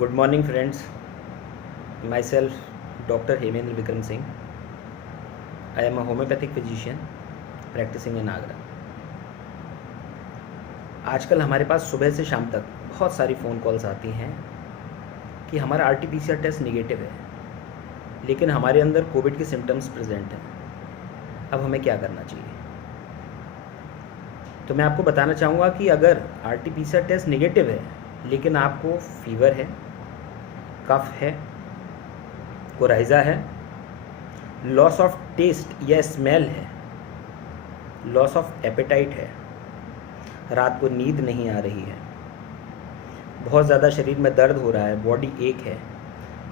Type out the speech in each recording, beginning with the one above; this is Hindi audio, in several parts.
Good morning, friends. Myself, Dr. Hemendra Vikram Singh. I am a homeopathic physician practicing in Agra. आजकल हमारे पास सुबह से शाम तक बहुत सारी फ़ोन कॉल्स आती हैं कि हमारा RT-PCR टेस्ट निगेटिव है, लेकिन हमारे अंदर कोविड के सिम्टम्स प्रेजेंट हैं। अब हमें क्या करना चाहिए? तो मैं आपको बताना चाहूँगा कि अगर RT-PCR टेस्ट निगेटिव है लेकिन आपको फीवर है, कफ है, कोराइज़ा है, लॉस ऑफ टेस्ट या स्मेल है, लॉस ऑफ एपेटाइट है, रात को नींद नहीं आ रही है, बहुत ज़्यादा शरीर में दर्द हो रहा है, बॉडी एक है,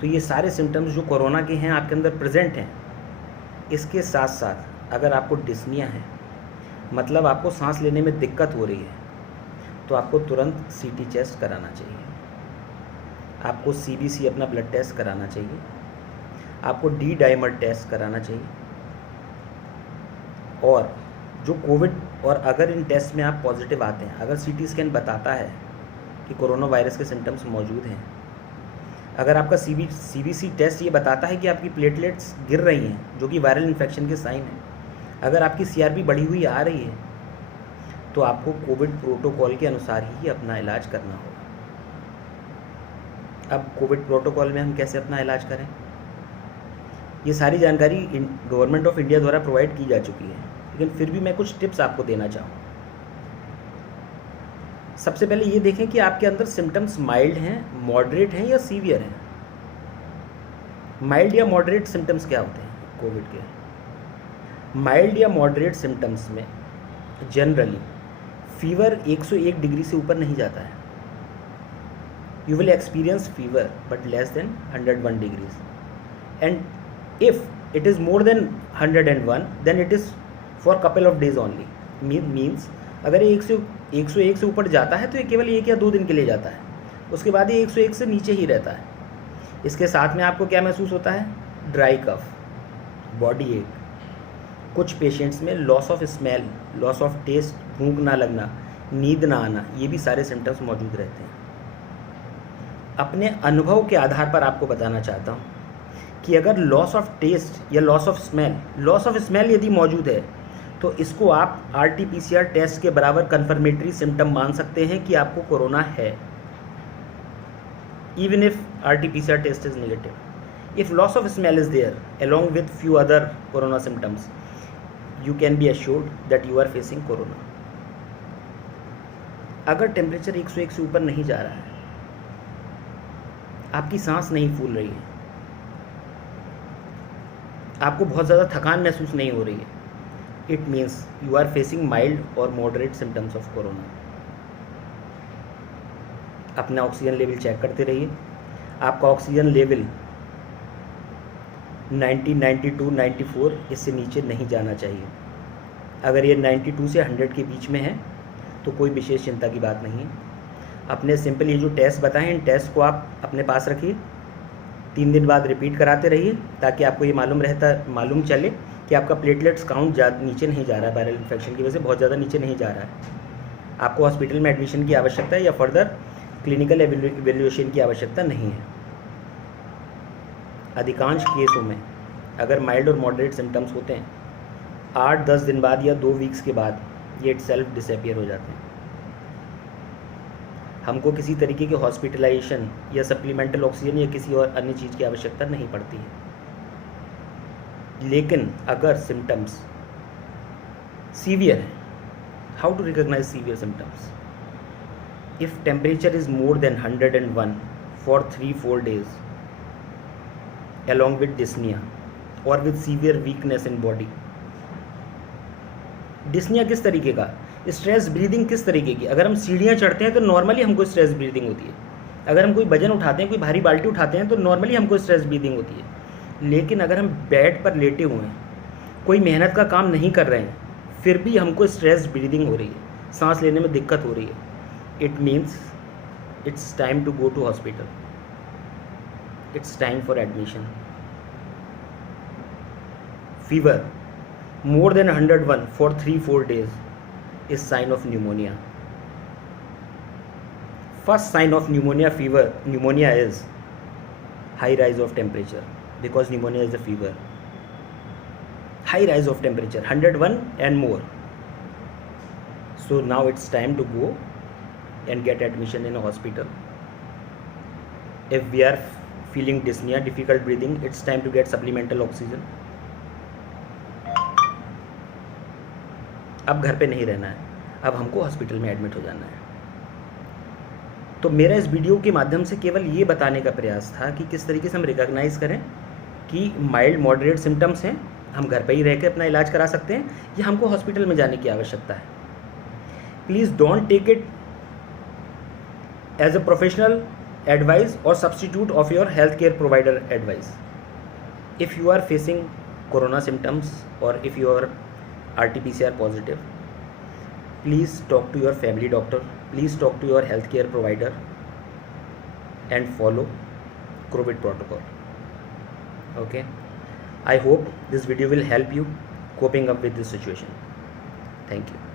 तो ये सारे सिम्टम्स जो कोरोना के हैं आपके अंदर प्रेजेंट हैं। इसके साथ साथ अगर आपको डिस्निया है, मतलब आपको सांस लेने में दिक्कत हो रही है, तो आपको तुरंत CT टेस्ट कराना चाहिए। आपको CBC अपना ब्लड टेस्ट कराना चाहिए। आपको D डाइमर टेस्ट कराना चाहिए। और जो कोविड और अगर इन टेस्ट में आप पॉजिटिव आते हैं, अगर CT स्कैन बताता है कि कोरोना वायरस के सिम्टम्स मौजूद हैं, अगर आपका CBC टेस्ट ये बताता है कि आपकी प्लेटलेट्स गिर रही हैं जो कि वायरल इन्फेक्शन के साइन है, अगर आपकी CRP बढ़ी हुई आ रही है, तो आपको कोविड प्रोटोकॉल के अनुसार ही अपना इलाज करना होगा। अब कोविड प्रोटोकॉल में हम कैसे अपना इलाज करें, ये सारी जानकारी गवर्नमेंट ऑफ इंडिया द्वारा प्रोवाइड की जा चुकी है, लेकिन फिर भी मैं कुछ टिप्स आपको देना चाहूँ। सबसे पहले ये देखें कि आपके अंदर सिम्टम्स माइल्ड हैं, मॉडरेट हैं या सीवियर हैं। माइल्ड या मॉडरेट सिम्टम्स क्या होते हैं कोविड के? माइल्ड या मॉडरेट सिम्टम्स में जनरली फीवर 101 डिग्री से ऊपर नहीं जाता है। You will experience fever but less than 101 degrees, and if it is more than 101 then it is for couple of days only. Means अगर ये 101 से ऊपर जाता है तो ये केवल 1 या 2 दिन के लिए जाता है, उसके बाद ये 101 से नीचे ही रहता है। इसके साथ में आपको क्या महसूस होता है? ड्राई कफ, बॉडी एक, कुछ पेशेंट्स में loss of smell, loss of taste, भूख ना लगना, नींद ना आना, ये भी सारे सिम्टम्स मौजूद रहते हैं। अपने अनुभव के आधार पर आपको बताना चाहता हूँ कि अगर लॉस ऑफ टेस्ट या लॉस ऑफ स्मेल यदि मौजूद है, तो इसको आप RT-PCR टेस्ट के बराबर कन्फर्मेटरी सिम्टम मान सकते हैं कि आपको कोरोना है, even if RT-PCR test is negative. If loss of smell is there along with few other corona symptoms, you can be assured that you are facing corona. अगर टेम्परेचर 101 से ऊपर नहीं जा रहा है, आपकी सांस नहीं फूल रही है, आपको बहुत ज़्यादा थकान महसूस नहीं हो रही है, it means you are facing mild और मॉडरेट सिम्टम्स ऑफ कोरोना। अपना ऑक्सीजन लेवल चेक करते रहिए। आपका ऑक्सीजन लेवल 90, 92, 94 इससे नीचे नहीं जाना चाहिए। अगर ये 92 से 100 के बीच में है तो कोई विशेष चिंता की बात नहीं है। अपने सिंपल ये जो टेस्ट बताएं, इन टेस्ट को आप अपने पास रखिए, 3 दिन बाद रिपीट कराते रहिए, ताकि आपको ये मालूम चले कि आपका प्लेटलेट्स काउंट नीचे नहीं जा रहा है, वायरल इन्फेक्शन की वजह से बहुत ज़्यादा नीचे नहीं जा रहा है। आपको हॉस्पिटल में एडमिशन की आवश्यकता है या फर्दर क्लिनिकल एवेल्यूएशन की आवश्यकता नहीं है। अधिकांश केसों में अगर माइल्ड और मॉडरेट सिम्टम्स होते हैं, 8-10 दिन बाद या 2 वीक्स के बाद ये सेल्फ डिसअपियर हो जाते हैं। हमको किसी तरीके के हॉस्पिटलाइजेशन या सप्लीमेंटल ऑक्सीजन या किसी और अन्य चीज़ की आवश्यकता नहीं पड़ती है। लेकिन अगर सिम्टम्स सीवियर है, how to recognise severe symptoms? If temperature is more than 101 for 3-4 days along with dyspnea or with severe weakness in body। Dyspnoea किस तरीके का? स्ट्रेस ब्रीदिंग किस तरीके की? अगर हम सीढ़ियाँ चढ़ते हैं तो नॉर्मली हमको स्ट्रेस ब्रीदिंग होती है। अगर हम कोई वजन उठाते हैं, कोई भारी बाल्टी उठाते हैं, तो नॉर्मली हमको स्ट्रेस ब्रीदिंग होती है। लेकिन अगर हम बेड पर लेटे हुए हैं, कोई मेहनत का काम नहीं कर रहे हैं, फिर भी हमको स्ट्रेस ब्रीदिंग हो रही है, सांस लेने में दिक्कत हो रही है, it means it's time to go to hospital, it's time for admission. Fever more than 101 for 3-4 days is sign of pneumonia. First sign of pneumonia is high rise of temperature, because pneumonia is a fever. High rise of temperature, 101 and more. So now it's time to go and get admission in a hospital. If we are feeling dyspnea, difficult breathing, it's time to get supplemental oxygen. अब घर पे नहीं रहना है, अब हमको हॉस्पिटल में एडमिट हो जाना है। तो मेरा इस वीडियो के माध्यम से केवल ये बताने का प्रयास था कि किस तरीके से हम रिकॉग्नाइज करें कि माइल्ड मॉडरेट सिम्टम्स हैं, हम घर पे ही रह के अपना इलाज करा सकते हैं, या हमको हॉस्पिटल में जाने की आवश्यकता है। Please don't take it as a professional advice or substitute of your healthcare provider advice. If you are facing corona symptoms or if you are RT-PCR positive, please talk to your family doctor, please talk to your healthcare provider and follow COVID protocol. Okay, I hope this video will help you coping up with this situation. Thank you.